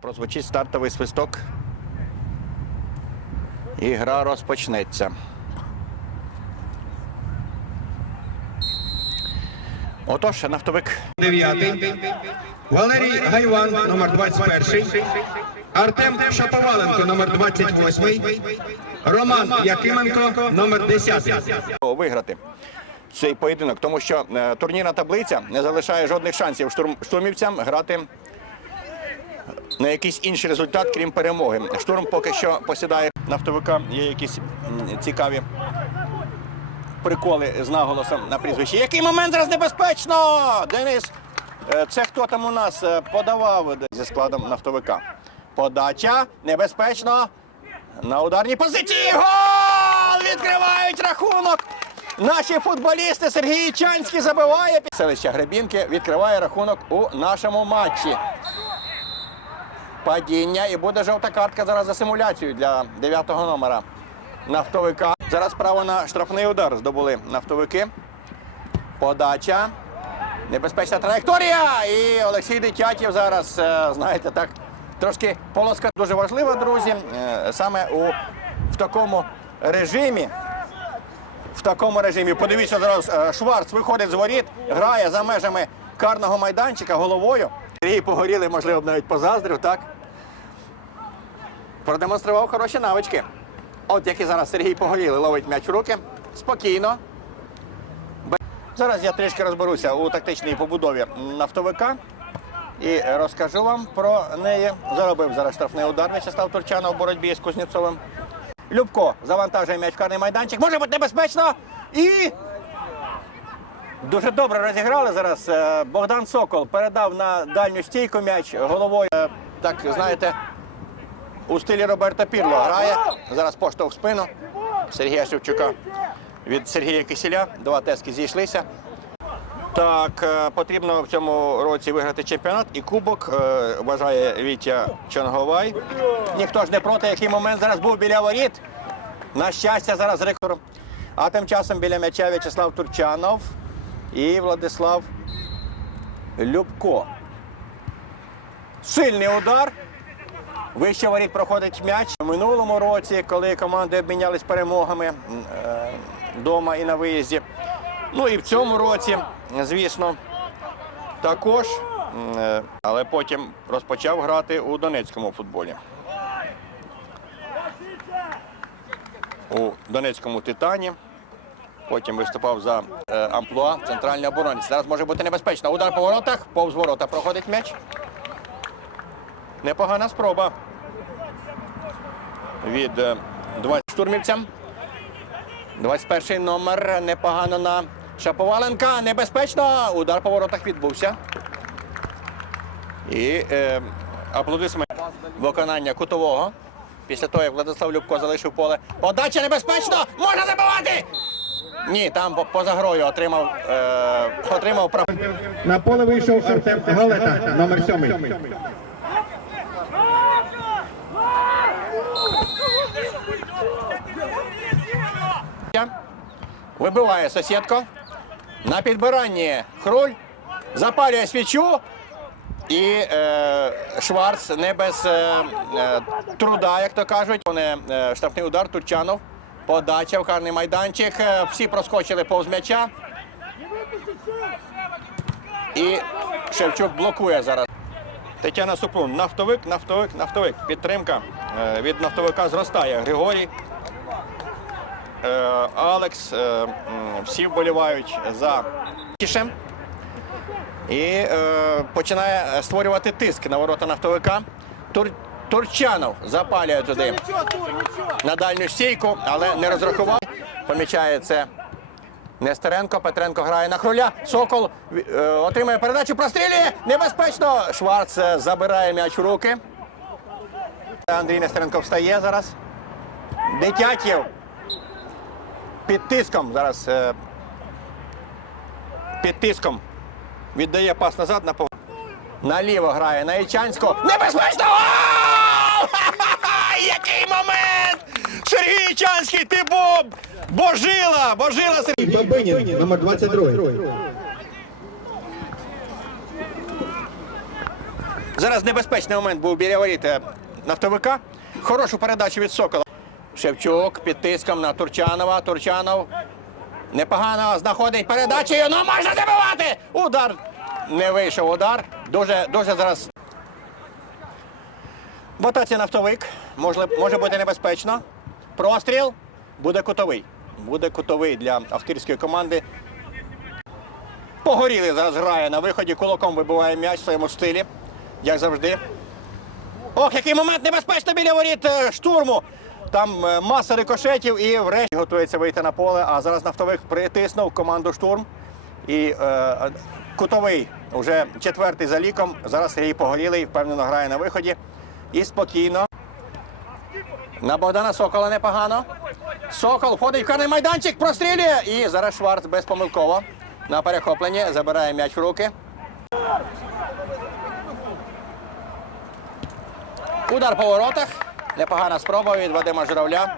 Прозвучить стартовий свисток. І гра розпочнеться. Отож, нафтовик Дев'ятий. Валерій Гайван, номер 21. Артем Шаповаленко, номер 28. Роман Якименко, номер 10. виграти цей поєдинок, тому що е, турнірна таблиця не залишає жодних шансів штурм, штурмівцям грати на якийсь інший результат, крім перемоги. Штурм поки що посідає нафтовика. Є якісь цікаві приколи з наголосом на прізвище. Який момент зараз небезпечно! Денис, е, це хто там у нас е, подавав зі складом нафтовика? Подача небезпечно. На ударній позиції гол! Відкривають рахунок. Наші футболісти Сергій Чанський забиває. Селище Гребінки відкриває рахунок у нашому матчі. Падіння і буде жовта картка зараз за симуляцію для 9-го номера нафтовика. Зараз право на штрафний удар здобули нафтовики. Подача. Небезпечна траєкторія. І Олексій Дитятєв зараз, е, знаєте, так трошки полоска дуже важлива, друзі. Е, Саме у в такому режимі. В такому режимі. Подивіться зараз, е, Шварц виходить з воріт, грає за межами карного майданчика головою. Сергій погоріли, можливо, навіть позаздрив, так? Продемонстрував хороші навички. От як і зараз Сергій Погоріли ловить м'яч в руки. Спокійно. Зараз я трішки розберуся у тактичній побудові нафтовика і розкажу вам про неї. Заробив зараз штрафний удар В'ячеслав Турчанов у боротьбі з Кузнєцовим. Любко завантажує м'яч в карний майданчик. Може бути небезпечно. І дуже добре розіграли зараз. Е, Богдан Сокол передав на дальню стійку м'яч головою. Е, Так, знаєте, у стилі Роберта Пірло грає. Зараз поштовх в спину Сергія Шевчука від Сергія Кисіля. Два тески зійшлися. Так, е, потрібно в цьому році виграти чемпіонат і кубок, вважає Вітя Чонговай. Ніхто ж не проти, який момент зараз був біля воріт. На щастя, зараз рекорд. А тим часом біля м'яча В'ячеслав Турчанов і Владислав Любко. Сильний удар. Вище воріт проходить м'яч. У минулому році, коли команди обмінялись перемогами е, вдома і на виїзді. Ну і в цьому році, звісно, також. Е, Але потім розпочав грати у донецькому футболі. У донецькому титані. Потім виступав за е, амплуа центральний оборонець. Зараз може бути небезпечно. Удар по воротах, повз ворота проходить м'яч. Непогана спроба від е, 20 штурмівцям. 21 номер непогано на Шаповаленка. Небезпечно. Удар по воротах відбувся. І е, аплодисмент виконання кутового. Після того, як Владислав Любко залишив поле. Подача небезпечно! Можна забивати! Ні, там по- поза грою отримав, е, отримав прав. На поле вийшов Артем Галета, номер 7. Вибиває сусідко. На підбиранні Хруль запалює свічу. І е, Шварц не без е, е, труда, як то кажуть. Вони е, штрафний удар Турчанов. Подача в карний майданчик. Е, Всі проскочили повз м'яча. І Шевчук блокує зараз. Тетяна Супрун. Нафтовик, нафтовик, нафтовик. Підтримка е, від нафтовика зростає. Григорій. Е, Алекс, всі вболівають за Кішем. І починає створювати тиск на ворота нафтовика. Турчанов запалює туди на дальню стійку, але не розрахував. Помічає це Нестеренко. Петренко грає на хруля. Сокол е, отримує передачу, прострілює. Небезпечно. Шварц е, забирає м'яч у руки. Андрій Нестеренко встає зараз. Дитятєв під тиском зараз. е, Під тиском віддає пас назад на. Наліво грає на Ільчанську. Небезпечно! Божила! Божила Сергій! Бабинін, номер 22. Зараз небезпечний момент був біля воріт е, нафтовика. Хорошу передачу від Сокола. Шевчук під тиском на Турчанова. Турчанов непогано знаходить передачу. Ну можна забивати! Удар! Не вийшов удар. Дуже, дуже зараз. Мотація нафтовик. Може, може бути небезпечно. Простріл буде кутовий. Буде кутовий для автирської команди. Погоріли зараз грає на виході, кулаком вибиває м'яч в своєму стилі, як завжди. Ох, який момент небезпечно біля воріт е, штурму. Там е, маса рикошетів і врешті готується вийти на поле. А зараз нафтовик притиснув команду штурм. І е, кутовий вже четвертий за ліком. Зараз Сергій Погорілий впевнено грає на виході. І спокійно. На Богдана Сокола непогано. Сокол входить в карний майданчик, прострілює. І зараз Шварц безпомилково на перехопленні забирає м'яч в руки. Удар по воротах. Непогана спроба від Вадима Журавля.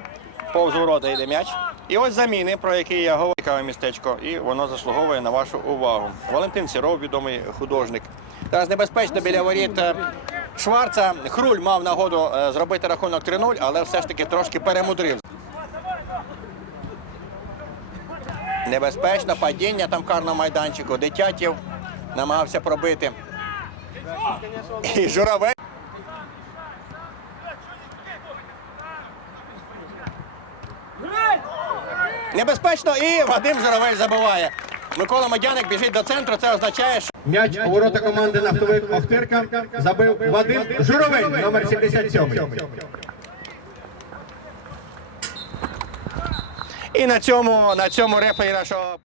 Повз ворота йде м'яч. І ось заміни, про які я говорив. Цікаве містечко, і воно заслуговує на вашу увагу. Валентин Сіров, відомий художник. Зараз небезпечно біля воріт е, Шварца. Хруль мав нагоду е, зробити рахунок 3-0, але все ж таки трошки перемудрив. Небезпечно падіння там в карному майданчику. Дитятів намагався пробити. І журавель. Небезпечно і Вадим Журавель забиває. Микола Мадяник біжить до центру. Це означає, що М'яч у ворота команди нафтовик Охтирка забив Вадим Журавель, номер 77. І на цьому на цьому рефері нашого.